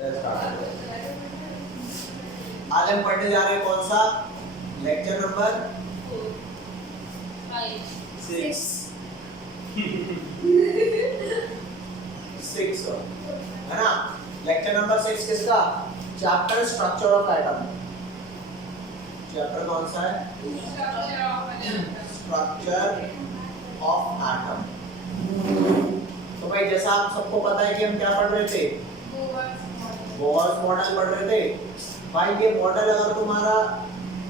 आज हम पढ़ने जा रहे हैं कौन सा लेक्चर नंबर 6 है ना। लेक्चर नंबर 6 किसका? Chapter structure of atom. Chapter कौन सा है? Structure of atom. तो भाई जैसा आप सबको पता है कि हम क्या पढ़ रहे थे? बोहर्स मॉडल पढ़ रहे थे। भाई ये मॉडल अगर तुम्हारा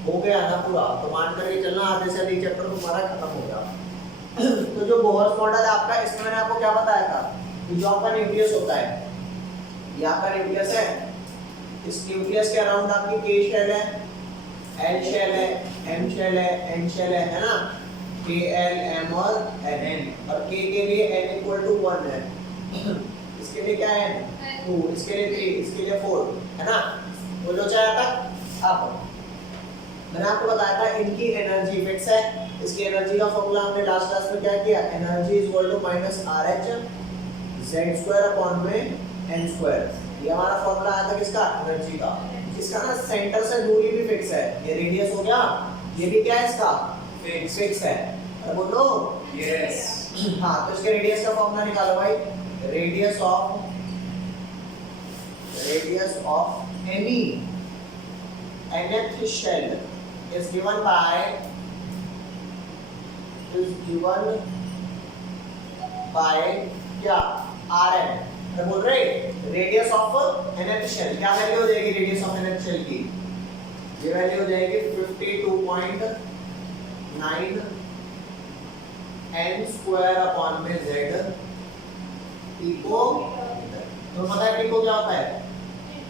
हो गया ना पूरा तो मान करके चलना आधे से अधिक चैप्टर तुम्हारा खत्म हो गया। तो जो बोहर्स मॉडल है आपका, इसमें मैंने आपको क्या बताया था कि जो आपका न्यूक्लियस होता है, ये आपका न्यूक्लियस है। इस न्यूक्लियस के अराउंड आपकी के शेल है, एल शेल है, एम शेल है, एन शेल है ना। के एल एम और एन। और के लिए n इक्वल टू 1 है। इसके लिए क्या है? 2, इसके लिए 3, इसके लिए 4 है ना। बोलो चाहे तक। अब मैंने आपको बताया था इनकी एनर्जी फिक्स है। इसकी एनर्जी का फॉर्मूला हमने लास्ट क्लास में क्या किया? Energy is equal to minus RH z² upon में n²। ये हमारा फॉर्मूला आया था किसका? एनर्जी का। इसका ना सेंटर से दूरी भी फिक्स है। ये रेडियस हो गया, ये भी क्या है इसका? फिक्स है। अरे बोलो यस। हाँ, तो इसके रेडियस का फॉर्मूला निकालो भाई। Radius of any nth shell is given by क्या? Rn। मैं बोल रहे रेडियस ऑफ nth shell क्या वैल्यू हो जाएगी? रेडियस ऑफ nth shell की ये वैल्यू हो जाएगी 52.9 n² अपॉन में z पिको। तो पता है पिको क्या होता है?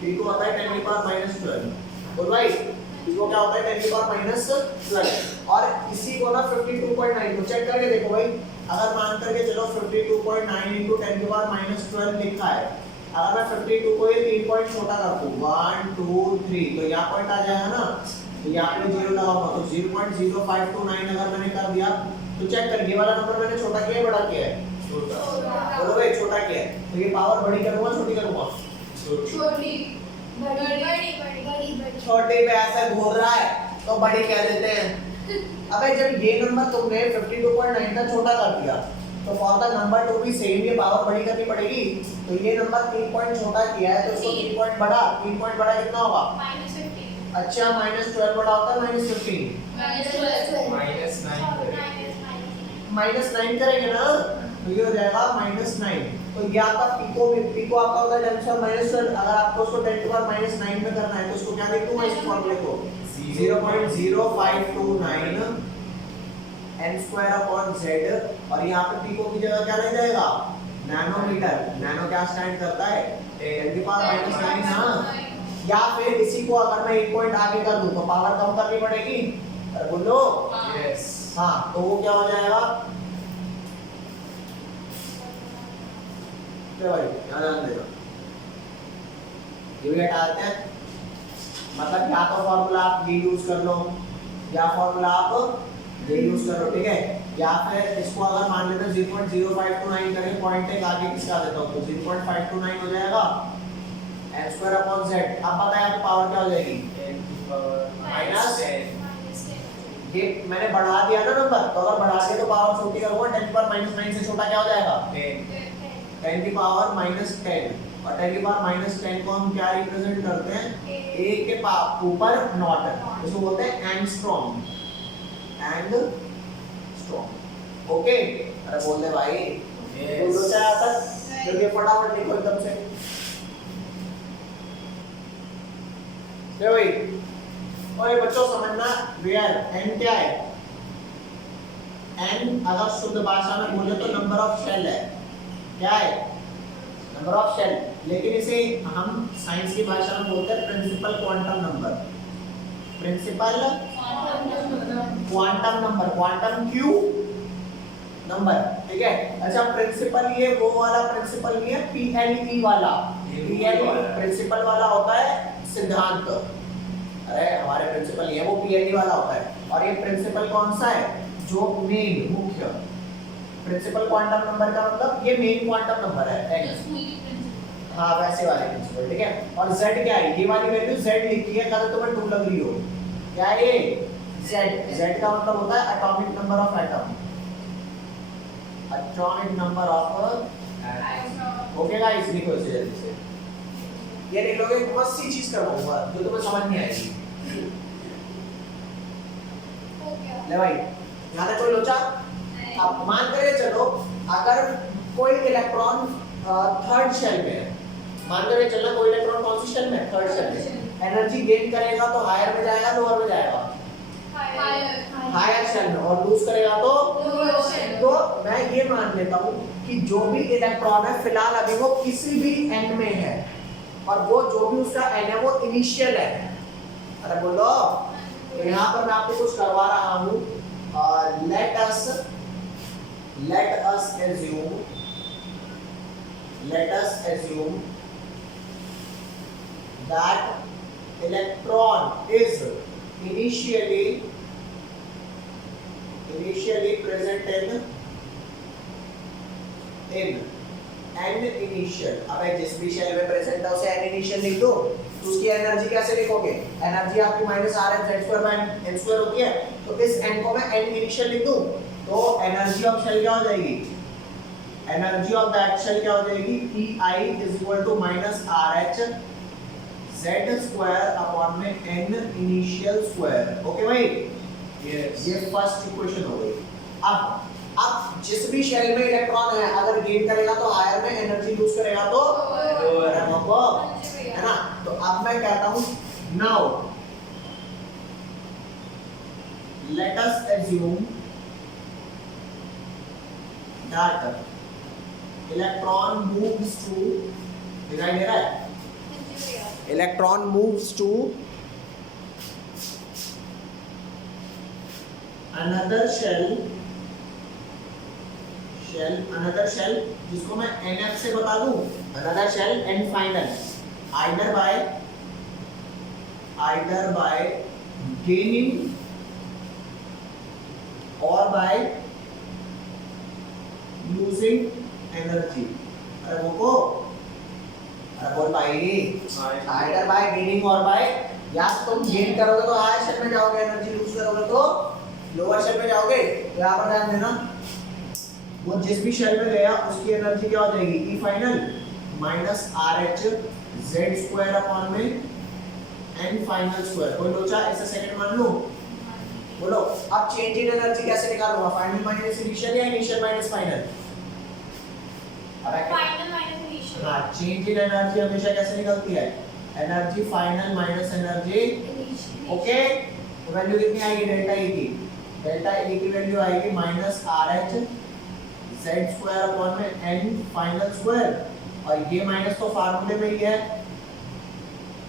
पिको होता है 10⁻⁻12। बोल भाई पिको क्या होता है? 10⁻⁻12। और इसी को ना 52.9 को चेक करके देखो भाई। अगर मान करके चलो 52.9 into 10⁻⁻12 लिखा है। अगर मैं 52 को ये 3 पॉइंट छोटा कर दूं 1 2 3 तो यहाँ पॉइंट आ जाएगा ना। तो यहाँ पे 0 लगाऊंगा तो 0.0529 अगर मैंने कर दिया तो चेक कर ये वाला नंबर मैंने छोटा किया है बड़ा किया है? छोटा। बोलो भाई छोटा किया है। तो ये पावर बड़ी करूंगा छोटी करूंगा? छोटी। छोटे पे ऐसा घूर रहा है तो बड़ी कह देते हैं। अबे जब ये नंबर तुमने 52.9 का छोटा कर दिया तो for the number to be same ये पावर बड़ी करनी पड़ेगी। तो ये नंबर 3 पॉइंट छोटा किया है तो इसको 3 पॉइंट बड़ा। 3 पॉइंट बड़ा कितना होगा? अच्छा -12 बड़ा होता है -15। -9 करेंगे ना तो ये हो जाएगा -9। तो ये आपका पिको आपका होगा 10⁻⁻12। अगर आपको उसको 10⁻⁻9 में करना है तो उसको क्या लिख दूंगा इस फॉर्मूले को? 0.0529 n² अपॉन z। और यहाँ पे पिको की जगह क्या लग जाएगा? नैनोमीटर। नैनो क्या स्टैंड करता है? 10⁻⁻9 ना। या फिर इसी को अगर मैं 1 पॉइंट आगे कर दूं तो पावर कम करनी पड़ेगी। अरे बोलो यस। हाँ, तो वो क्या हो जाएगा? भाई ध्यान देना ये भी हटाते हैं। मतलब या तो फॉर्मूला आप ये यूज कर लो या फॉर्मूला आप ये यूज करो, ठीक है। या फिर इसको अगर मान लेते हैं 0.0529 करें पॉइंट एक आगे किसका देता हूं तो 0.529 हो जाएगा n² अपॉन z। अब बताया आपकी पावर क्या हो जाएगी? -10। ये मैंने बढ़ा दिया ना नंबर, तो अगर बढ़ा दिया तो पावर छोटी करूंगा 10⁻⁻9 से छोटा क्या हो जाएगा? 10⁻−10। और 10⁻−10 को हम क्या रिप्रेजेंट करते हैं? a के ऊपर नॉट। इसको बोलते हैं एंगस्ट्रॉम। ओके। अरे बोल दे भाई। बोलो क्या आता है? जल्दी फटाफट लिखो एकदम से। ले भाई ओए बच्चों समझना वेयर n क्या है? n अगर शुद्ध भाषा में बोले तो नंबर ऑफ शेल है। क्या है? Number of shell. लेकिन इसे हम साइंस की भाषा में बोलते हैं principal quantum number. Principal quantum number, quantum Q number, ठीक है। अच्छा प्रिंसिपल ये वो वाला प्रिंसिपल नहीं है PLE वाला। PLE प्रिंसिपल वाला होता है सिद्धांत। अरे हमारे प्रिंसिपल ये वो PLE वाला होता है। और ये प्रिंसिपल कौन सा है? जो मेन मुख्य प्रिंसिपल क्वांटम नंबर का मतलब ये मेन क्वांटम नंबर है। हाँ वैसे वाले प्रिंसिपल, ठीक है। और z क्या है, ये वाली वैल्यू z लिखी है, कल तुम्हें 2 लग रही हो, क्या है ये z का मतलब होता है atomic number of atom, atomic number of atom. Okay guys, लिखो इसे जल्दी से, ये लिख लोगे, बहुत सी चीज करवाऊंगा जो तुम्हें समझ नहीं आएगी। ले भाई, यहाँ तक कोई लोचा? अब मान के चलो अगर कोई इलेक्ट्रॉन थर्ड शेल में है, मान के चलना कोई इलेक्ट्रॉन कौन सी शेल में, थर्ड शेल में, एनर्जी गेन करेगा तो हायर में जाएगा लोअर में जाएगा, हायर शेल में, और लूज करेगा तो लोअर शेल। तो मैं ये मान लेता हूँ कि जो भी इलेक्ट्रॉन है फिलहाल अभी वो किसी भी एन में है, और वो जो भी उसका एन है वो इनिशियल है। अरे बोलो, तो यहाँ पर मैं आपको कुछ करवा रहा हूँ, let us assume that electron is initially present in n initial। अब जिस भी शेल में प्रेजेंट है उसे n इनिशियल लिख दो, तो उसकी एनर्जी कैसे लिखोगे, एनर्जी आपकी -r(z²/n² होती है, तो इस n को मैं n इनिशियल लिख दूं, तो एनर्जी ऑफ शेल क्या हो जाएगी, एनर्जी ऑफ दैट शेल क्या हो जाएगी, ei -r(z²/n initial²। ओके भाई, यस, ये फर्स्ट इक्वेशन हो गई। अब जिस भी शेल में इलेक्ट्रॉन है अगर गेन करेगा तो हायर में, एनर्जी लूज करेगा तो लोअर है ना। तो अब मैं कहता हूं now let us assume that electron moves to, दिखाई दे रहा है, electron moves to another shell जिसको मैं nf से बता दूं, another shell n final, either by gaining or by losing energy। अरे वो अरे बोल भाई, either by gaining or by, या तुम गेन करोगे तो हायर शेल में जाओगे, एनर्जी लूज करोगे तो लोअर शेल में जाओगे। तो यहाँ पर ध्यान देना, वो जिस भी शेल में गया उसकी एनर्जी क्या हो जाएगी, ई फाइनल -rh(z²/n final²। कोई लोचा ऐसे सेकंड मान लो, बोलो। अब चेंज इन एनर्जी कैसे निकालूंगा, फाइनल माइनस इनिशियल या initial minus final? Final minus initial. हाँ, चेंज इन एनर्जी हमेशा कैसे निकलती है, energy final minus energy initial. Okay, तो वैल्यू कितनी आएगी, डेल्टा ई की, डेल्टा ई की वैल्यू आएगी -rh(z²/n final², और ये माइनस तो फार्मूले में ही है,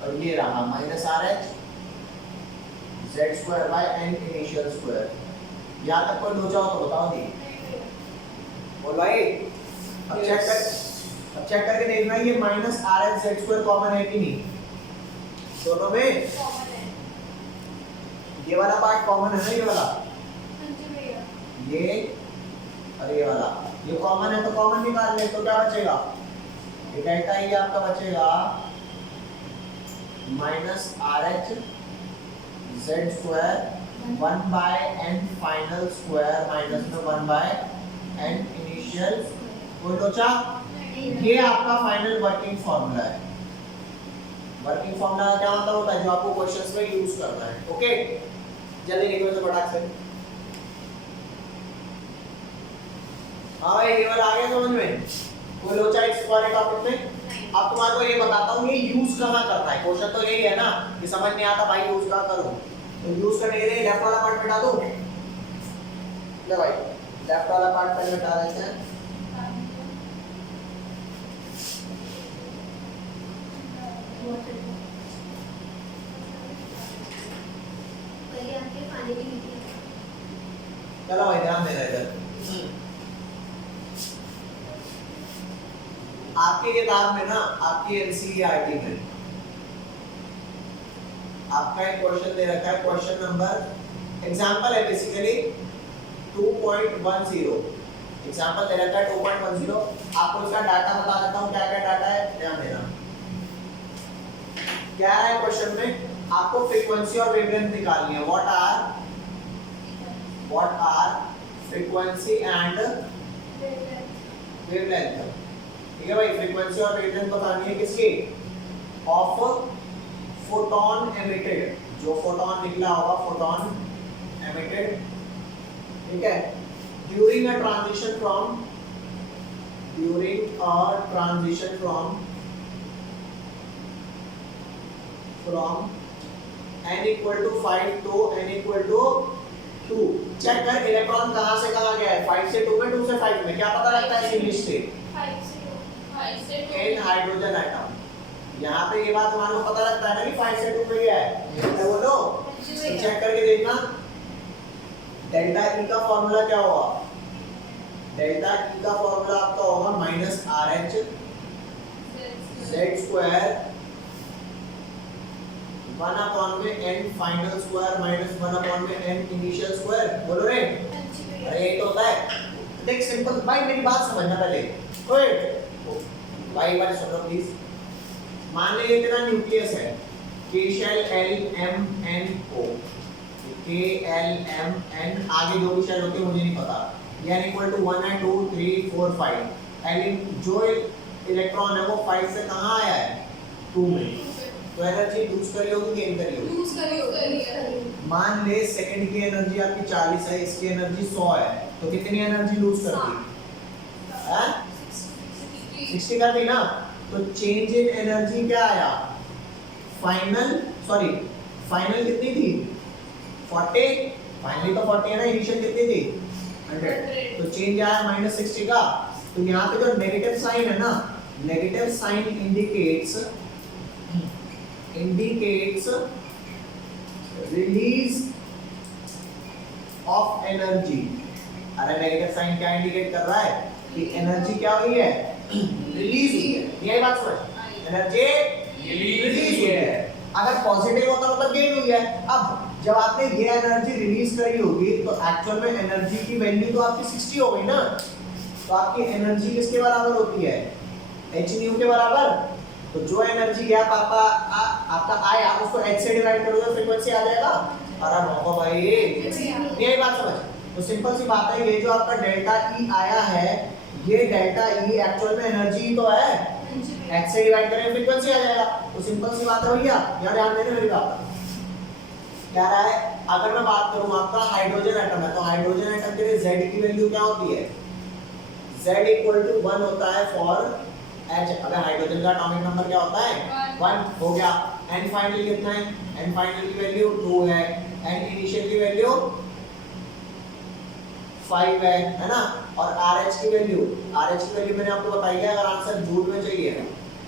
और ये रहा -rh(z²/n initial²। यहाँ तक कोई लोचा हो तो बताओ दी, बोल भाई। अब चेक करके देखना ये -rh(z²) कॉमन है कि नहीं, दोनों में कॉमन है। ये वाला पार्ट कॉमन है ना, ये वाला, ये और ये वाला, ये कॉमन है तो कॉमन निकाल ले, तो क्या बचेगा, ये डेल्टा ई आपका बचेगा -rh(z²) 1/n final² माइनस में 1/n इनिशियल। कोई लोचा? ये आपका फाइनल वर्किंग फॉर्मूला है। वर्किंग फॉर्मूला क्या मतलब होता है, जो आपको क्वेश्चंस में यूज करना है। ओके, जल्दी लिखो तो फटाक से। हाँ भाई, ये वाला आ गया समझ में, कोई लोचा इस वाले टॉपिक में? अब तुम्हारे को ये बताता हूँ ये यूज कहाँ करना है, क्वेश्चन तो यही है ना कि समझ नहीं आता भाई यूज कहाँ करूँ, तो यूज करने के लिए लेफ्ट वाला पार्ट मिटा दूँ। ले भाई, लेफ्ट वाला पार्ट पहले मिटा देते हैं। चलो भाई ध्यान देना इधर। आपके किताब में ना, आपकी एनसीईआरटी में आपका एक क्वेश्चन दे रखा है, क्वेश्चन नंबर एग्जांपल है बेसिकली 2.10, एग्जांपल दे रखा है 2.10। आपको इसका डाटा बता देता हूँ क्या क्या डाटा है, ध्यान देना। क्या है क्वेश्चन में, आपको फ्रीक्वेंसी और वेवलेंथ निकालनी है। What are frequency and wavelength. ठीक है भाई, फ्रीक्वेंसी और वेवलेंथ बतानी है किसकी, ऑफ फोटोन एमिटेड, जो फोटोन निकला होगा, फोटोन एमिटेड। ठीक है, during a transition from n equal to 5 to n equal to 2। Check कर इलेक्ट्रॉन कहां से कहां गया है, 5 से 2 में, 2 से 5 में। क्या पता लगता है इंग्लिश से, 5 से 2 n हाइड्रोजन एटम। यहाँ पे ये बात हमारे को पता लगता है ना कि 5 से 2 में गया है। तो बोलो, चेक करके देखना। डेल्टा ई का फॉर्मूला क्या होगा, डेल्टा ई का फॉर्मूला आपका होगा minus R H Z square 1 upon में n final square minus 1 upon में n इनिशियल स्क्वायर। बोलो रे, अरे ये तो होता है। देख सिंपल भाई, मेरी बात समझना पहले। ओए भाई बात सुनो प्लीज। मान ले तेरा न्यूक्लियस है K shell L M N O, K L M N, आगे जो भी शेल होते हैं मुझे नहीं पता। n इक्वल टू 1 है, 2 3 4 5। एल जो इलेक्ट्रॉन है वो 5 से कहां आया है, 2 में। तो एनर्जी लूज करी होगी, गेन करी होगी, लूज करी होगी। मान ले सेकंड की एनर्जी आपकी 40 है, इसकी एनर्जी 100 है, तो कितनी एनर्जी लूज कर दी है, 60 कर दी ना। तो चेंज इन एनर्जी क्या आया, फाइनल कितनी थी 40, फाइनली तो 40 है ना, इनिशियल कितनी थी 100। तो चेंज आया -60 का। तो यहाँ पे जो नेगेटिव साइन है ना, negative sign indicates release of energy। अरे नेगेटिव साइन क्या इंडिकेट कर रहा है कि एनर्जी क्या हुई है, रिलीज हुई है। यही बात समझ, एनर्जी रिलीज हुई है। अगर पॉजिटिव होता तो गेन हुई है। अब जब आपने ये एनर्जी रिलीज करी होगी तो एक्चुअल में एनर्जी की वैल्यू तो आपकी 60 हो गई ना। तो आपकी एनर्जी किसके बराबर होती है, h न्यू के बराबर। तो जो एनर्जी गैप आपका आया उसको h से डिवाइड करोगे, फ्रीक्वेंसी आ जाएगा। अरे बाबा भाई, ये बात समझ। तो सिंपल सी बात है, ये जो आपका डेल्टा ई आया है, ये डेल्टा ई एक्चुअल में एनर्जी तो है, h से डिवाइड करेंगे फ्रीक्वेंसी आ जाएगा। तो सिंपल सी बात है भैया, यहाँ ध्यान देना मेरी बात। क्या रहा है, अगर मैं बात करूं आपका हाइड्रोजन एटम है, तो हाइड्रोजन एटम के लिए z की वैल्यू क्या होती है, z इक्वल टू 1 होता है फॉर H। अगर हाइड्रोजन का एटॉमिक नंबर क्या होता है 1 हो गया। n फाइनल कितना है, n फाइनल की वैल्यू 2 है, n इनिशियल की वैल्यू 5 है ना। और RH की वैल्यू मैंने आपको बताई है। अगर आंसर जूल में चाहिए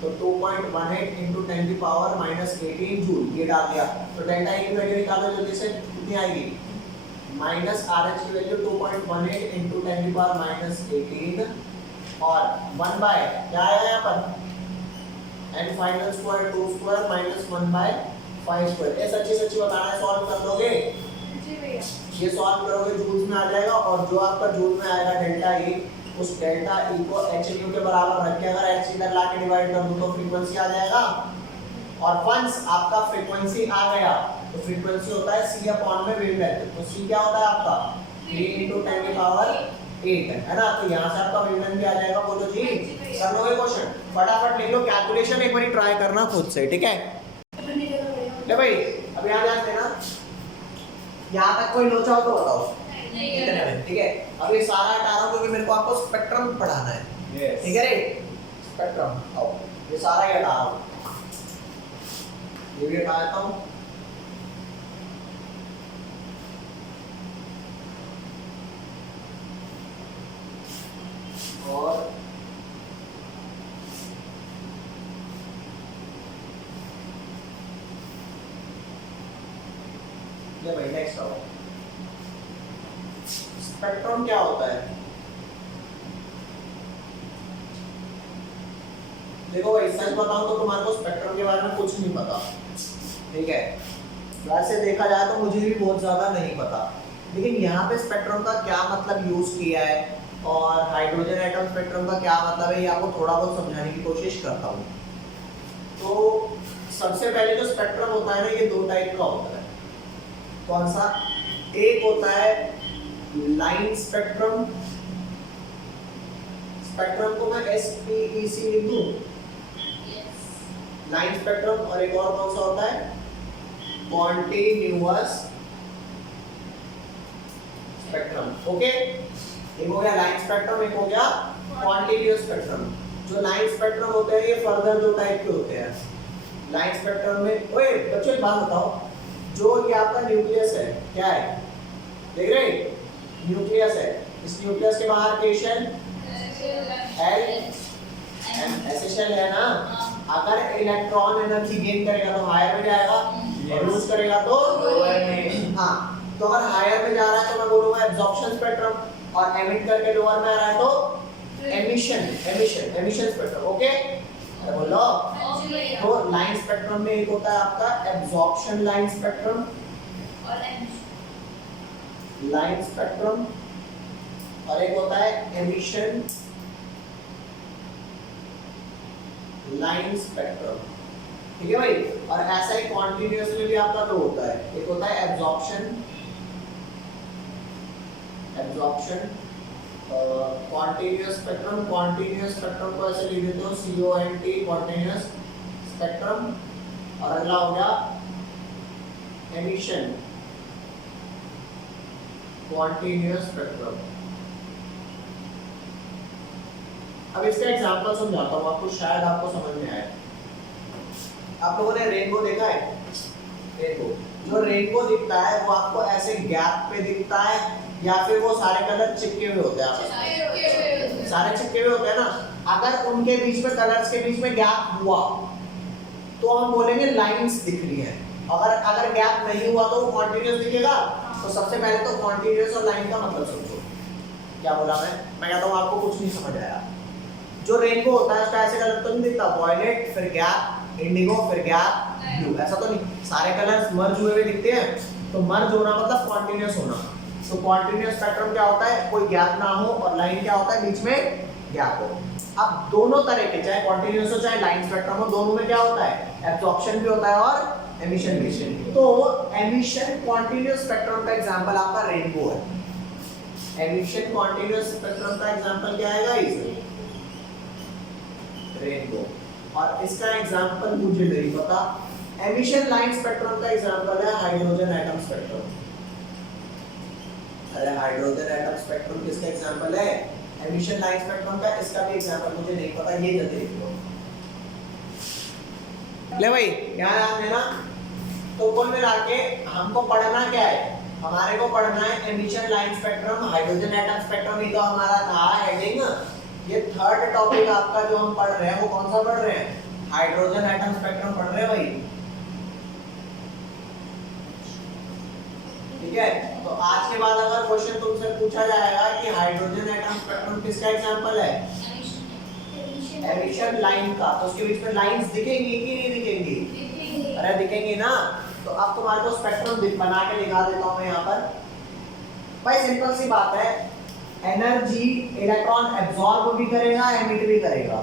तो 2.18 into 10 की पावर -18 जूल, ये डाल दिया। तो डेल्टा E की वैल्यू निकालो जल्दी से, कितनी आएगी, -RH की वैल्यू 2.18 into 10 की पावर -18 और 1 बाय क्या आएगा यहाँ पर n final square 2 square minus 1 by 5 square. ये सच्ची बताना है, सॉल्व कर दोगे जी भैया। ये सॉल्व करोगे जूल्स में आ जाएगा। और जो आपका जूल में आएगा डेल्टा ई, उस डेल्टा ई को h न्यू के बराबर रख के अगर h इधर ला के डिवाइड कर दूं तो फ्रीक्वेंसी आ जाएगा। और वंस आपका फ्रीक्वेंसी आ गया तो फ्रीक्वेंसी होता है c अपॉन में वेवलेंथ। तो c क्या होता है आपका 3 into 10 की पावर 8 है ना। तो यहाँ से आपका वेवलेंथ भी आ जाएगा। बोलो जी, कर लोगे क्वेश्चन, फटाफट लिख लो। कैलकुलेशन एक बार ट्राई करना खुद से, ठीक है। ले भाई, अब यहाँ ध्यान देना, यहाँ तक कोई लोचा हो तो बताओ, ठीक है। अब ये सारा हटा रहा हूँ क्योंकि मेरे को आपको स्पेक्ट्रम पढ़ाना है, ठीक है रे। स्पेक्ट्रम आओ, ये सारा ही हटा रहा हूँ, ये भी हटा देता हूँ। और ये भाई नेक्स्ट आओ। स्पेक्ट्रम क्या होता है, देखो भाई सच बताऊं तो तुम्हारे को स्पेक्ट्रम के बारे में कुछ नहीं पता, ठीक है। वैसे देखा जाए तो मुझे भी बहुत ज्यादा नहीं पता, लेकिन यहाँ पे स्पेक्ट्रम का क्या मतलब यूज किया है और हाइड्रोजन एटम स्पेक्ट्रम का क्या मतलब है, ये आपको थोड़ा बहुत समझाने की कोशिश करता हूँ। तो सबसे पहले जो स्पेक्ट्रम होता है ना, ये दो टाइप का होता है। कौन सा? एक होता है लाइन स्पेक्ट्रम, स्पेक्ट्रम को मैं SPEC लिख दूं, लाइन स्पेक्ट्रम। और एक और कौन सा होता है? Continuous spectrum. ओके, एक हो गया लाइन स्पेक्ट्रम, एक हो गया कॉन्टिन्यूअस स्पेक्ट्रम। जो लाइन स्पेक्ट्रम होते हैं ये फर्दर दो टाइप के होते हैं। लाइन स्पेक्ट्रम में, ओए बच्चों एक बात बताओ, जो ये आपका न्यूक्लियस है क्या है, देख रहे हैं? न्यूक्लियस है, इस न्यूक्लियस के बाहर के शेल L ऐसे शेल है ना। अगर इलेक्ट्रॉन एनर्जी गेन करेगा तो हायर में जाएगा, और लूज करेगा तो लोअर में। हाँ, तो अगर हायर में जा रहा है तो मैं बोलूंगा एब्जॉर्प्शन स्पेक्ट्रम, और एमिट करके लोअर में आ रहा है तो एमिशन स्पेक्ट्रम। ओके, अरे बोलो। तो लाइन स्पेक्ट्रम में एक होता है आपका एब्जॉर्प्शन लाइन स्पेक्ट्रम और लाइन स्पेक्ट्रम, और एक होता है एमिशन लाइन स्पेक्ट्रम। ठीक है भाई। और ऐसा ही कॉन्टिन्यूअस में भी आपका दो होता है, एक होता है absorption continuous spectrum. Continuous spectrum को ऐसे लिख देते हो CONT, कॉन्टिन्यूअस स्पेक्ट्रम। और अगला हो गया एमिशन कॉन्टिन्यूअस स्पेक्ट्रम। अब इसका एग्जांपल समझाता हूँ आपको, शायद आपको समझ में आए। आप लोगों ने रेनबो देखा है? रेनबो, जो रेनबो दिखता है वो आपको ऐसे गैप पे दिखता है, या फिर वो सारे कलर चिपके हुए होते हैं आपस में? सारे चिपके हुए होते हैं ना। अगर उनके बीच में, कलर्स के बीच में गैप हुआ तो हम बोलेंगे लाइंस दिख रही है। अगर गैप नहीं हुआ तो वो कॉन्टिन्यूअस दिखेगा। तो सबसे पहले तो कॉन्टिन्यूअस और लाइन का मतलब समझो। क्या बोला मैं कहता हूँ आपको कुछ नहीं समझ आया। जो रेनबो होता है उसका ऐसे कलर तो नहीं दिखता, वॉयलेट फिर गैप, इंडिगो फिर गैप, ब्लू, ऐसा तो नहीं। सारे कलर्स मर्ज हुए दिखते हैं। तो मर्ज होना मतलब कॉन्टिन्यूअस होना। तो कॉन्टिन्यूअस स्पेक्ट्रम क्या होता है? कोई गैप ना हो, और लाइन क्या होता है? बीच में गैप हो। अब दोनों तरह के, चाहे कॉन्टिन्यूअस हो चाहे लाइन स्पेक्ट्रम हो, दोनों में क्या होता है? एब्जॉर्प्शन भी होता है और एमिशन भी। तो एमिशन कॉन्टिन्यूअस स्पेक्ट्रम का एग्जांपल आपका रेनबो है। एमिशन कॉन्टिन्यूअस स्पेक्ट्रम का एग्जांपल क्या आएगा? इसे रेनबो। और इसका एग्जांपल मुझे नहीं पता। एमिशन लाइन स्पेक्ट्रम का एग्जांपल है हाइड्रोजन एटम स्पेक्ट्रम। अरे हाइड्रोजन एटम स्पेक्ट्रम किसका एग्जांपल है? एमिशन लाइन स्पेक्ट्रम का। इसका भी एग्जांपल मुझे नहीं पता, ये जल्दी लिख लो। ले भाई, यहाँ ध्यान देना। तो कुल मिला के हमको पढ़ना क्या है? हमारे को पढ़ना है emission line spectrum, hydrogen atom spectrum. ये तो हमारा था हेडिंग। ये थर्ड टॉपिक आपका जो हम पढ़ रहे हैं वो कौन सा पढ़ रहे हैं? हाइड्रोजन एटम स्पेक्ट्रम पढ़ रहे हैं भाई। ठीक है, तो आज के बाद अगर क्वेश्चन तुमसे पूछा जाएगा कि हाइड्रोजन एटम स्पेक्ट्रम किसका एग्जांपल है? एमिशन लाइन का, तो उसके बीच में लाइंस दिखेंगी कि नहीं दिखेंगी? अरे दिखेंगी ना। तो अब तुम्हारे को स्पेक्ट्रम बना के दिखा देता हूं मैं यहाँ पर। भाई सिंपल सी बात है, एनर्जी इलेक्ट्रॉन एब्जॉर्ब भी करेगा, एमिट भी करेगा।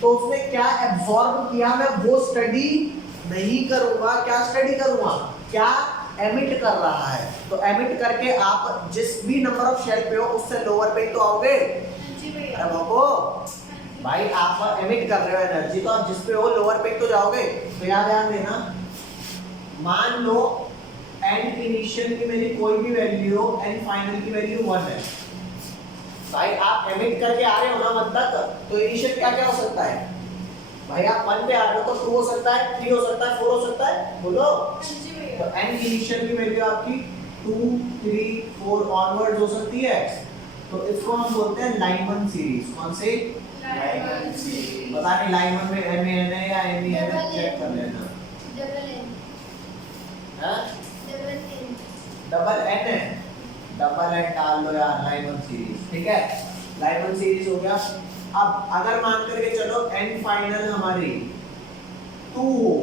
तो उसने क्या एब्जॉर्ब किया मैं वो स्टडी नहीं करूंगा। क्या स्टडी करूंगा? क्या एमिट कर रहा है। तो एमिट करके आप जिस भी नंबर ऑफ शेल पे हो उससे लोअर पे तो आओगे। अरे बाबू भाई, आप एमिट कर रहे हो एनर्जी, तो आप जिस पे हो लोअर पे तो जाओगे। तो याद ध्यान देना, मान लो एन इनिशियल की मेरी कोई भी वैल्यू हो, एन फाइनल की वैल्यू 1 है। भाई आप एमिट करके आ रहे हो ना 1 तक, तो इनिशियल क्या क्या हो सकता है? भाई आप 1 पे आ रहे हो तो 2 हो सकता है, 3 हो सकता है, 4 हो सकता है। बोलो। तो एन इनिशियल की वैल्यू आपकी 2, 3, 4 ऑनवर्ड्स हो सकती है। तो इसको हम बोलते हैं लाइमन सीरीज। कौन से? Lyman series. पता नहीं लाइमन में एम एन है या एम एन है, चेक कर लेना। डबल एन है, डबल एन डाल लो यार, लाइमन सीरीज। ठीक है, लाइमन सीरीज हो गया। अब अगर मान करके चलो एन फाइनल हमारी 2 हो,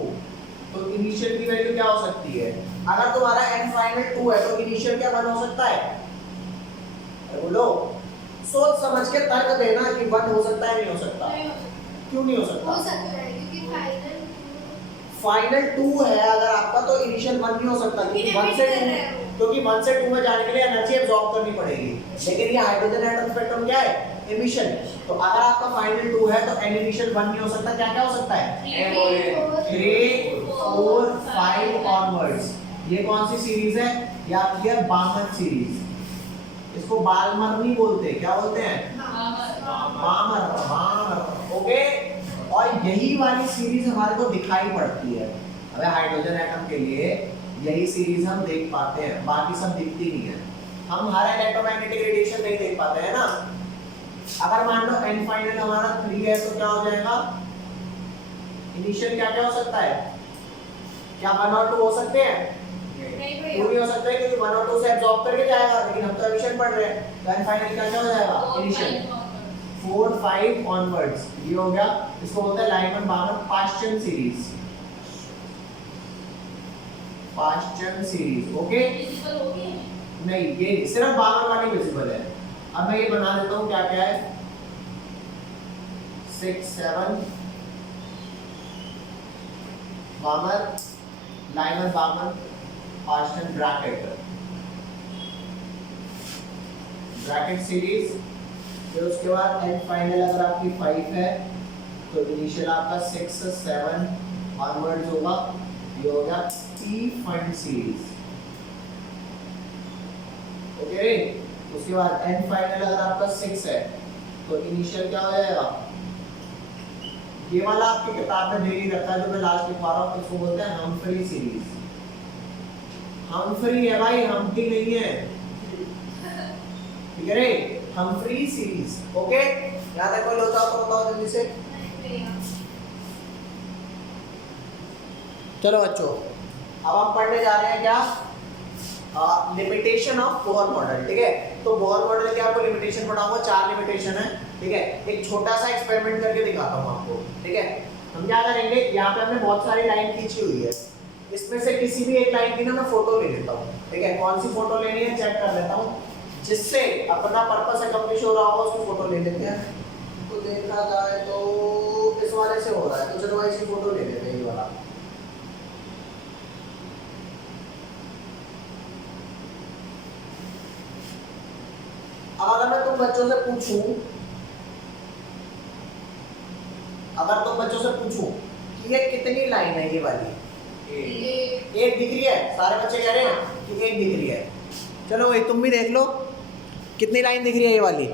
तो इनिशियल की वैल्यू क्या हो सकती है? अगर तुम्हारा एन फाइनल 2 है तो इनिशियल क्या 1 हो सकता है? बोलो, सोच समझ के तर्क देना कि 1 हो सकता है नहीं हो सकता। नहीं हो सकता। क्यों नहीं हो सकता? हो सकता है क्योंकि फाइनल फाइनल 2 है अगर आपका तो इनिशियल 1 नहीं हो सकता क्योंकि 1 से 2 में जाने के लिए एनर्जी एब्जॉर्ब करनी पड़ेगी। लेकिन ये हाइड्रोजन एटम स्पेक्ट्रम क्या है? एमिशन। तो अगर आपका फाइनल 2 है तो एन इनिशियल 1 नहीं हो सकता, क्या क्या हो सकता है? 3 4 5 ऑनवर्ड्स। ये कौन सी सीरीज है? ये आपकी है बामन सीरीज। इसको बालमर नहीं बोलते, क्या बोलते हैं? बामर। ओके, और यही वाली सीरीज हमारे को दिखाई पड़ती है। अबे हाइड्रोजन एटम के लिए यही सीरीज हम देख पाते हैं, बाकी सब दिखती नहीं है। हम हर इलेक्ट्रोमैग्नेटिक रेडिएशन नहीं देख पाते हैं ना। अगर मान लो n फाइनल हमारा 3 है तो क्या हो जाएगा? इनिशियल क्या क्या हो सकता है? क्या 1 और 2 हो सकते हैं? नहीं नहीं हो सकता है क्योंकि 1 और 2 से एब्जॉर्ब करके जाएगा, लेकिन हम तो एमिशन पढ़ रहे हैं। तो n फाइनल क्या क्या हो जाएगा? Initial 4 5 onwards. ये हो गया, इसको बोलते हैं Lyman Balmer Paschen series. Paschen series. Okay, नहीं ये सिर्फ बामन वाली विजिबल है। अब मैं ये बना देता हूँ क्या क्या है। 6 7 बामन, Lyman Balmer, Paschen Brackett series. फिर उसके बाद n फाइनल अगर आपकी 5 है तो इनिशियल आपका 6 7 ऑनवर्ड्स होगा। ये हो गया p फंड सीरीज। ओके, उसके बाद n फाइनल अगर आपका 6 है तो इनिशियल क्या हो जाएगा? ये वाला आपकी किताब में दे ही रखा है जो मैं लास्ट लिखवा रहा हूँ, इसको बोलते हैं हम्फ्री सीरीज। हम्फ्री है भाई, हम्फ्री नहीं है, ठीक है रे? Humphry series. ओके, याद है कोई होता तो बताओ जल्दी से। चलो बच्चों, अब हम पढ़ने जा रहे हैं क्या? Limitation of Bohr model. ठीक है, तो बोहर मॉडल के आपको लिमिटेशन पढ़ाऊंगा, 4 लिमिटेशन है। ठीक है, एक छोटा सा एक्सपेरिमेंट करके दिखाता हूँ आपको। ठीक है, हम क्या करेंगे, यहाँ पे हमने बहुत सारी लाइन खींची हुई है, इसमें से किसी भी एक लाइन की ना मैं फोटो ले लेता हूँ। ठीक है, कौन सी फोटो लेनी है चेक कर लेता हूँ, जिससे अपना पर्पस अकम्प्लिश हो रहा होगा उसकी फोटो ले लेते हैं। तो देखा जाए तो इस वाले से हो रहा है, तो चलो भाई इसकी फोटो ले लेते हैं, ये वाला। अगर मैं तुम बच्चों से पूछूं कि ये कितनी लाइन है, ये वाली एक दिख रही है, सारे बच्चे कह रहे हैं कि एक दिख रही है। चलो भाई तुम भी देख लो कितनी लाइन दिख रही है ये वाली।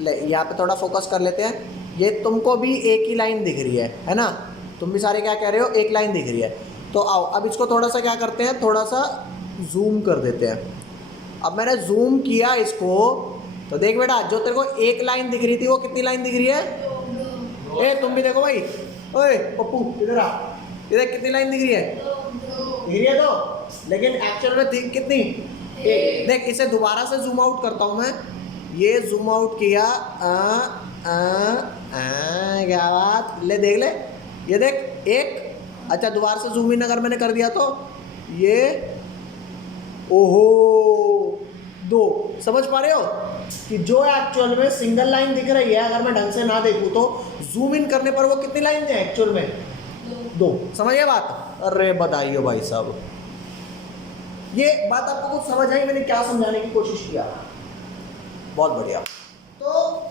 ले यहाँ पे थोड़ा फोकस कर लेते हैं, ये तुमको भी एक ही लाइन दिख रही है ना? तुम भी सारे क्या कह रहे हो? एक लाइन दिख रही है। तो आओ अब इसको थोड़ा सा क्या करते हैं, थोड़ा सा जूम कर देते हैं। अब मैंने जूम किया इसको, तो देख बेटा जो तेरे को एक लाइन दिख रही थी वो कितनी लाइन दिख रही है? ए तुम भी देखो भाई, ओए पप्पू इधर आ, इधर कितनी लाइन दिख रही है? दिख रही है तो, लेकिन एक्चुअल में दिख कितनी? एक। देख इसे दोबारा से जूम आउट करता हूँ मैं, ये जूम आउट किया, क्या बात, ले देख ले, ये देख एक। अच्छा दोबारा से जूम इन अगर मैंने कर दिया तो ये, ओहो 2। समझ पा रहे हो कि जो एक्चुअल में सिंगल लाइन दिख रही है, अगर मैं ढंग से ना देखूं तो जूम इन करने पर वो कितनी लाइन है एक्चुअल में? 2। समझ गए बात? अरे बताइए भाई साहब, ये बात आपको कुछ समझ आई? मैंने क्या समझाने की कोशिश किया? बहुत बढ़िया। तो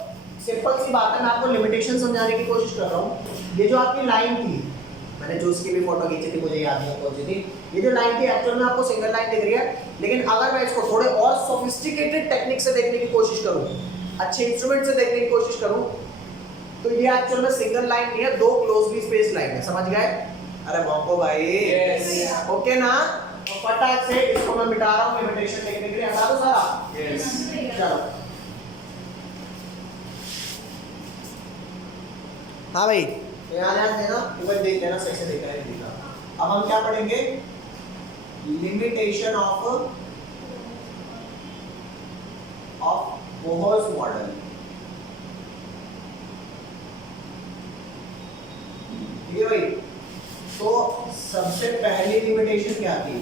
सिंपल सी बात है, मैं आपको लिमिटेशन समझाने की कोशिश कर रहा हूँ। ये जो आपकी लाइन थी, मैंने जो उसकी भी फोटो खींची थी, मुझे याद नहीं कौन सी थी, ये जो लाइन थी एक्चुअल में आपको सिंगल लाइन दिख रही है, लेकिन अगर मैं इसको थोड़े और सोफिस्टिकेटेड टेक्निक से देखने की कोशिश करूँ, अच्छे इंस्ट्रूमेंट से देखने की कोशिश करूँ, तो ये एक्चुअल में सिंगल लाइन नहीं है, 2 क्लोजली स्पेस लाइन है। समझ गए? अरे मौको भाई, ओके ना? तो फटाक से इसको मैं मिटा रहा हूँ लिमिटेशन देखने के लिए, हटा दो सारा। चलो हाँ भाई, ध्यान देना, ऊपर देख लेना, सही से देख रहे हैं। अब हम क्या पढ़ेंगे? Limitation of Bohr's model. ठीक है भाई, तो सबसे पहली लिमिटेशन क्या थी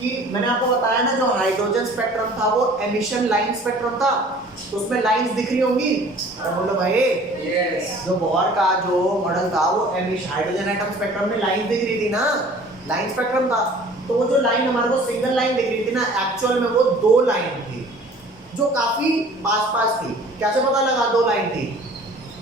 कि मैंने आपको बताया ना, जो हाइड्रोजन स्पेक्ट्रम था वो एमिशन लाइन स्पेक्ट्रम था। तो उसमें लाइंस दिख रही होंगी। अरे बोलो भाई, जो बोहर का जो मॉडल था वो हाइड्रोजन एटम स्पेक्ट्रम में लाइन दिख रही थी ना, लाइन स्पेक्ट्रम था। तो वो जो लाइन हमारे को सिंगल लाइन दिख रही थी ना, एक्चुअल में वो दो लाइन थी जो काफी पास थी। कैसे पता लगा दो लाइन थी?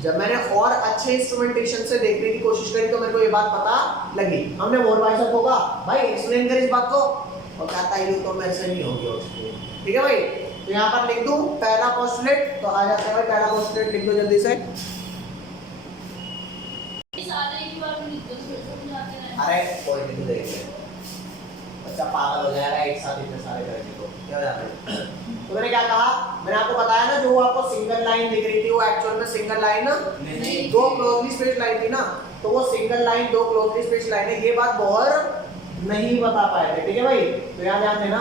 जब मैंने और अच्छे इंस्ट्रूमेंटेशन से देखने की कोशिश करी तो मेरे को ये बात पता लगी। हमने बोर भाई साहब को कहा भाई एक्सप्लेन कर इस बात को, और कहता है तो मेरे से नहीं होगी उसको। ठीक है भाई, तो यहाँ पर लिख दूं पहला पोस्टुलेट, तो आ जाता है भाई पहला पोस्टुलेट लिख दो जल्दी से। अरे कोई नहीं, तो देख ले बच्चा पागल हो जाएगा एक साथ इतने सारे करके, तो क्या हो जाता है। तो मैंने क्या कहा, मैंने आपको बताया ना, जो आपको सिंगल लाइन दिख रही थी वो एक्चुअल में सिंगल लाइन नहीं, दो क्लोजली स्पेस्ड लाइन थी ना, तो वो सिंगल लाइन दो क्लोजली स्पेस्ड लाइन है, ये बात बोहर नहीं बता पाए थे। ठीक है भाई, तो यहाँ ध्यान देना,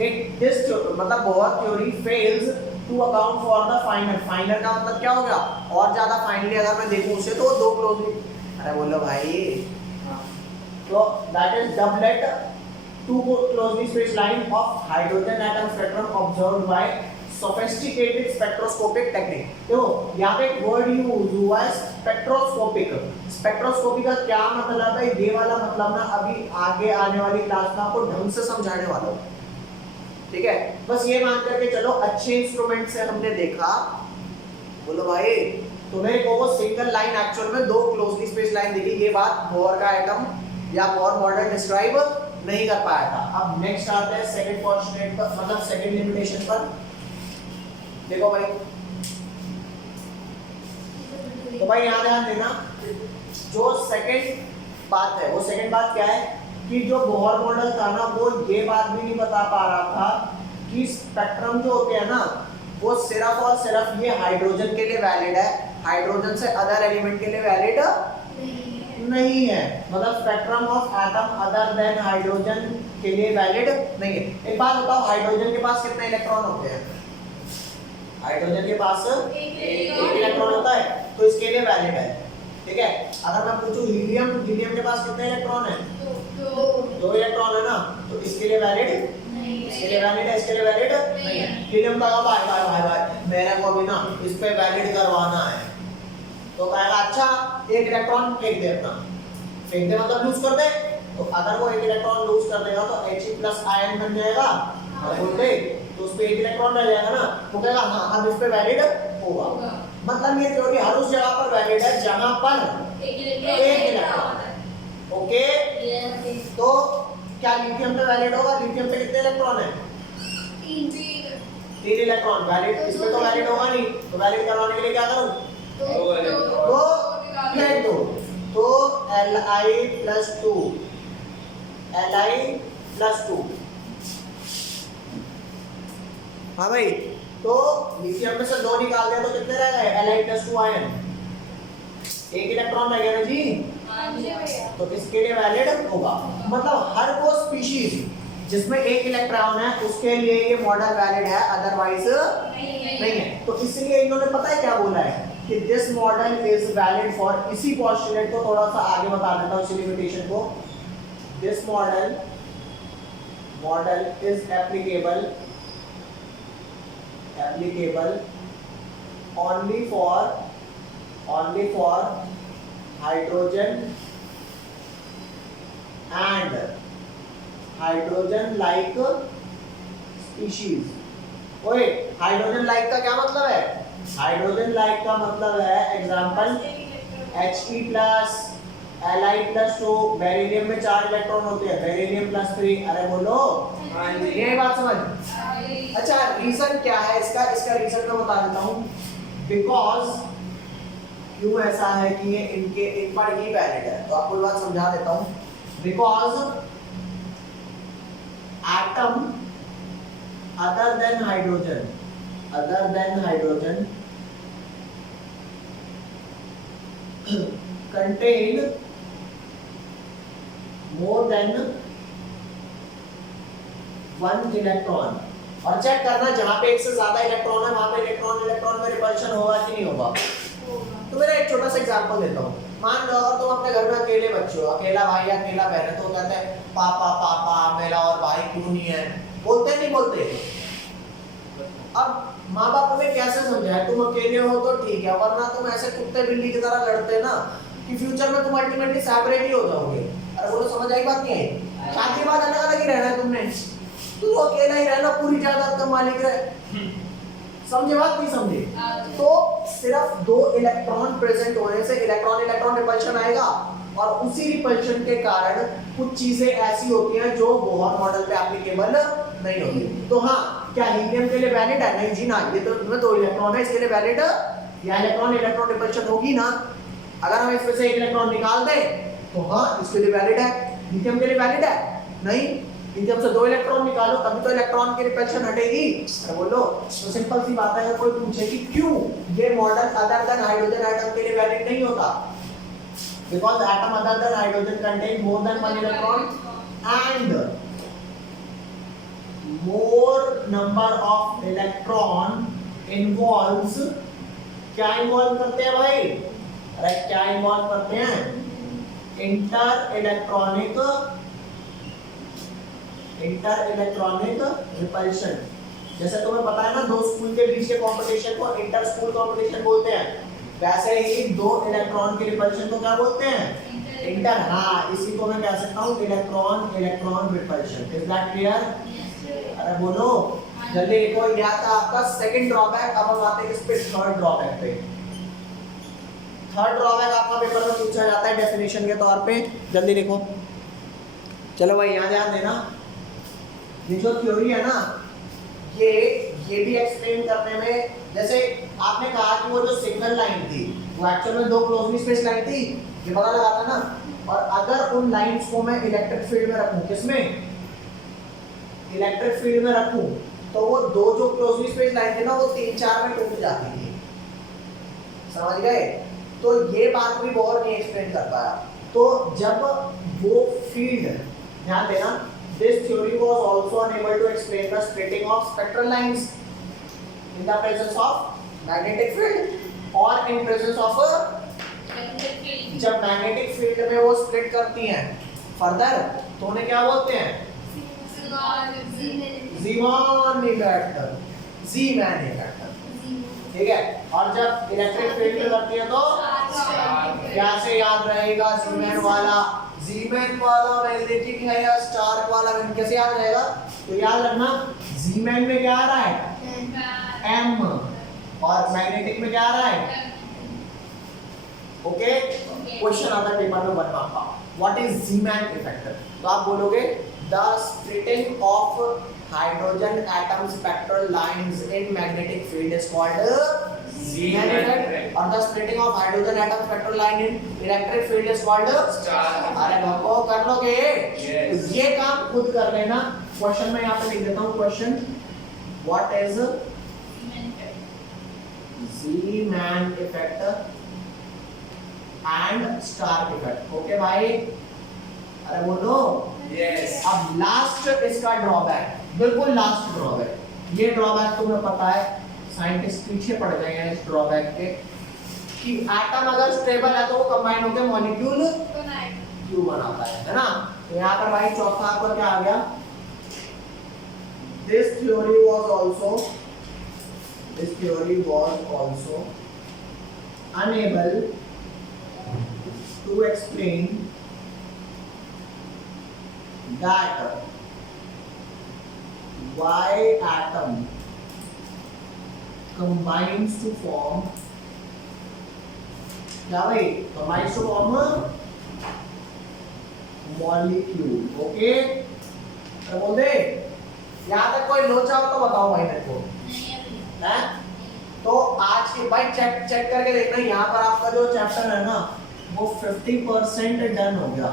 एक दिस मतलब Bohr theory fails to account for the final. Final का मतलब क्या हो गया, और ज्यादा फाइनली अगर मैं देखूं उसे तो दो क्लोजली, अरे बोलो भाई, तो that is doublet two closely spaced line of hydrogen atom spectrum observed by sophisticated spectroscopic technique। देखो यहाँ पे एक वर्ड यूज हुआ है स्पेक्ट्रोस्कोपिक। स्पेक्ट्रोस्कोपी का क्या मतलब है, ये वाला मतलब ना अभी आगे आने वाली क्लास में आपको ढंग से समझाने वाला हूँ। ठीक है, बस ये मान करके चलो अच्छे इंस्ट्रूमेंट से हमने देखा। बोलो भाई, तो मेरे को वो सिंगल लाइन एक्चुअल में दो क्लोजली स्पेस्ड लाइन दिखी, ये बात बोहर का एटम या बोहर मॉडल डिस्क्राइब नहीं कर पाया था। अब नेक्स्ट आते हैं सेकंड पोस्टुलेट पर, मतलब सेकंड लिमिटेशन पर। देखो भाई, तो भाई यहाँ ध्यान देना, जो सेकंड बात है वो सेकंड बात क्या है कि जो बोहर मॉडल था ना, वो ये बात भी नहीं बता पा रहा था कि स्पेक्ट्रम जो होते हैं ना, वो सिर्फ और सिर्फ ये हाइड्रोजन के लिए वैलिड है, हाइड्रोजन से अदर एलिमेंट के लिए वैलिड नहीं है। मतलब spectrum of atom other than hydrogen के लिए वैलिड नहीं है। एक बात बताओ, हाइड्रोजन के पास कितने इलेक्ट्रॉन होते हैं? हाइड्रोजन के पास एक इलेक्ट्रॉन होता है, तो इसके लिए वैलिड है। ठीक है, अगर मैं पूछूं हीलियम, हीलियम के पास कितने इलेक्ट्रॉन है? दो इलेक्ट्रॉन है ना, तो इसके लिए वैलिड, इसके लिए वैलिड है, इसके लिए वैलिड नहीं है। हीलियम का भाई भाई भाई भाई मेरे को भी ना इस पे वैलिड करवाना है, तो कहेगा अच्छा एक इलेक्ट्रॉन फेंक दे, अपना फेंक दे मतलब लूज कर दे। तो अगर वो एक इलेक्ट्रॉन लूज कर देगा तो He+ आयन बन जाएगा, और बोलते तो उस पे एक इलेक्ट्रॉन रह जाएगा ना, तो कहेगा हाँ अब इस पे वैलिड होगा। मतलब ये थ्योरी हर उस जगह पर वैलिड है जहां पर एक इलेक्ट्रॉन। ओके, तो क्या लिथियम पे वैलिड होगा? लिथियम पे कितने इलेक्ट्रॉन है? 3 इलेक्ट्रॉन। वैलिड इस पे तो वैलिड होगा नहीं, तो वैलिड करवाने के लिए क्या करूं? तो प्लेट दो, तो Li+2, Li+2। हाँ भाई, तो लिथियम में से 2 निकाल दिया तो कितने रह गए? Li+2 आयन, एक इलेक्ट्रॉन रह गया ना जी, तो इसके लिए वैलिड होगा। मतलब हर वो स्पीशीज जिसमें एक इलेक्ट्रॉन है उसके लिए ये मॉडल वैलिड है, अदरवाइज नहीं है। तो इसलिए इन्होंने पता है क्या बोला है कि this model is valid for, इसी पोस्टुलेट को थोड़ा सा आगे बता देता हूं, इसी लिमिटेशन को। This model is applicable only for hydrogen and hydrogen like species। ओए, हाइड्रोजन लाइक का क्या मतलब है? हाइड्रोजन लाइक का मतलब है एग्जांपल He+, Li+2, बेरिलियम में 4 इलेक्ट्रॉन होते हैं, बेरिलियम+3। अरे बोलो, ये बात समझ। अच्छा, रीजन क्या है इसका? इसका रीजन मैं बता देता हूँ। बिकॉज क्यों ऐसा है कि ये इन पर ही वैलिड है, तो आपको बात समझा देता हूँ। Because atom other than hydrogen contain more than 1 electron. और चेक करना जहां पे एक से ज्यादा इलेक्ट्रॉन है वहां पे इलेक्ट्रॉन में रिपल्शन होगा कि नहीं होगा। तो मेरा एक छोटा सा एग्जांपल देता हूँ। मान लो अगर तुम अपने घर में अकेले बच्चे हो, अकेला भाई या अकेला बहन है, तो कहते हैं पापा पापा मेरा और भाई क्यों नहीं है, बोलते नहीं बोलते? अब माँ बाप ने कैसे समझाया, तुम अकेले हो तो ठीक है, वरना तुम ऐसे कुत्ते बिल्ली की तरह लड़ते ना कि फ्यूचर में तुम अल्टीमेटली सेपरेट ही हो जाओगे। अरे बोलो समझ आई बात नहीं आई? शादी के बाद अलग अलग ही रहना है तुमने, तू अकेला ही रहना, पूरी जायदाद का मालिक रहे। समझे बात नहीं समझे? तो सिर्फ दो इलेक्ट्रॉन प्रेजेंट होने से इलेक्ट्रॉन इलेक्ट्रॉन रिपल्शन आएगा, और उसी रिपल्शन के कारण कुछ चीजें ऐसी होती हैं जो बोहर मॉडल पे एप्लीकेबल नहीं होती। तो हाँ, क्या हीलियम के लिए वैलिड है? नहीं जी ना, ये तो इसमें दो इलेक्ट्रॉन है, इसके लिए वैलिड या इलेक्ट्रॉन इलेक्ट्रॉन रिपल्शन होगी ना। अगर हम इसमें से एक इलेक्ट्रॉन निकाल दें तो हाँ इसके लिए वैलिड है। लिथियम के लिए वैलिड है? नहीं, लिथियम से दो इलेक्ट्रॉन निकालो तभी तो इलेक्ट्रॉन की रिपल्शन हटेगी। अरे बोलो, तो सिंपल सी बात है। अगर कोई पूछे कि क्यों ये model other than hydrogen atom के लिए वैलिड नहीं होता, because atom other than hydrogen contain more than one electron and more number of electron involves, क्या इन्वॉल्व करते हैं भाई? अरे क्या इन्वॉल्व करते हैं? Inter electronic repulsion. जैसे तुम्हें पता है ना, दो स्कूल के बीच के कंपटीशन को इंटर स्कूल कंपटीशन बोलते हैं, वैसे ही दो इलेक्ट्रॉन की रिपल्शन को क्या बोलते हैं? इंटर। हाँ, इसी को मैं कह सकता हूँ electron electron repulsion. Is that clear? अरे बोलो जल्दी देखो, यह था आपका सेकंड ड्रॉबैक। अब हम आते हैं इस पे थर्ड ड्रॉबैक पे। थर्ड ड्रॉबैक आपका पेपर में पूछा जाता है डेफिनेशन के तौर पे, जल्दी देखो। चलो भाई यहाँ ध्यान देना, ये जो थ्योरी है ना, ये भी एक्सप्लेन करने में, जैसे आपने कहा कि वो जो सिग्नल लाइन थी वो एक्चुअल में दो क्लोजली स्पेस लाइन थी, ये पता लगा था ना। और अगर उन लाइंस को मैं इलेक्ट्रिक फील्ड में रखूं, किसमें? इलेक्ट्रिक फील्ड में रखूं, तो वो दो जो क्लोजली स्पेस लाइन थी ना, वो 3-4 में टूट जाती थी। समझ गए? तो ये बात भी बोहर नहीं एक्सप्लेन कर पाया। तो जब वो फील्ड, ध्यान देना, this theory was also unable to explain the splitting of spectral lines in the presence of magnetic field or in presence of a, जब मैग्नेटिक फील्ड में वो स्प्लिट करती हैं फर्दर, तो उन्हें क्या बोलते हैं? ज़ीमैन इफेक्ट, ज़ीमैन इफेक्ट। ठीक है, और जब इलेक्ट्रिक फील्ड में लगती है तो कैसे याद रहेगा? ज़ीमैन वाला, ज़ीमैन वाला मैग्नेटिक है या स्टार्क वाला, कैसे याद रहेगा? तो याद रखना, ज़ीमैन में क्या आ रहा है? M, और मैग्नेटिक में क्या आ रहा है? ओके, क्वेश्चन आता है पेपर में 1 मार्क का, व्हाट इज ज़ीमैन इफेक्ट? तो आप बोलोगे the splitting of hydrogen atom spectral lines in magnetic field is called Zeeman effect, और the splitting of hydrogen atom spectral line in electric field is called Stark. अरे भक्को कर लोगे? yes. ये काम खुद कर लेना। क्वेश्चन में यहाँ पे लिख देता हूँ, question, what is Zeeman effect and Stark effect? Okay भाई, अरे बोलो यस। अब लास्ट इसका ड्रॉबैक, बिल्कुल लास्ट ड्रॉबैक, ये ड्रॉबैक तुम्हें पता है, साइंटिस्ट पीछे पड़ गए हैं इस ड्रॉबैक के, कि एटम अगर स्टेबल है तो वो कंबाइन होकर मॉलिक्यूल क्यों बनाता है ना। तो यहाँ पर भाई चौथा आपका क्या आ गया? This theory was also unable to explain that why atom combines to form, क्या भाई? combines to form a molecule। Okay, तो बोल दे, यहाँ तक कोई लोचा हो तो बताओ भाई मेरे को, है? तो आज की भाई चेक करके देखना, यहाँ पर आपका जो चैप्टर है ना वो 50% डन हो गया।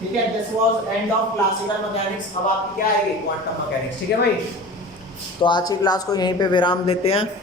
ठीक है, this was end of classical mechanics. अब आपकी क्या आएगी? Quantum mechanics. ठीक है भाई, तो आज की क्लास को यहीं पे विराम देते हैं।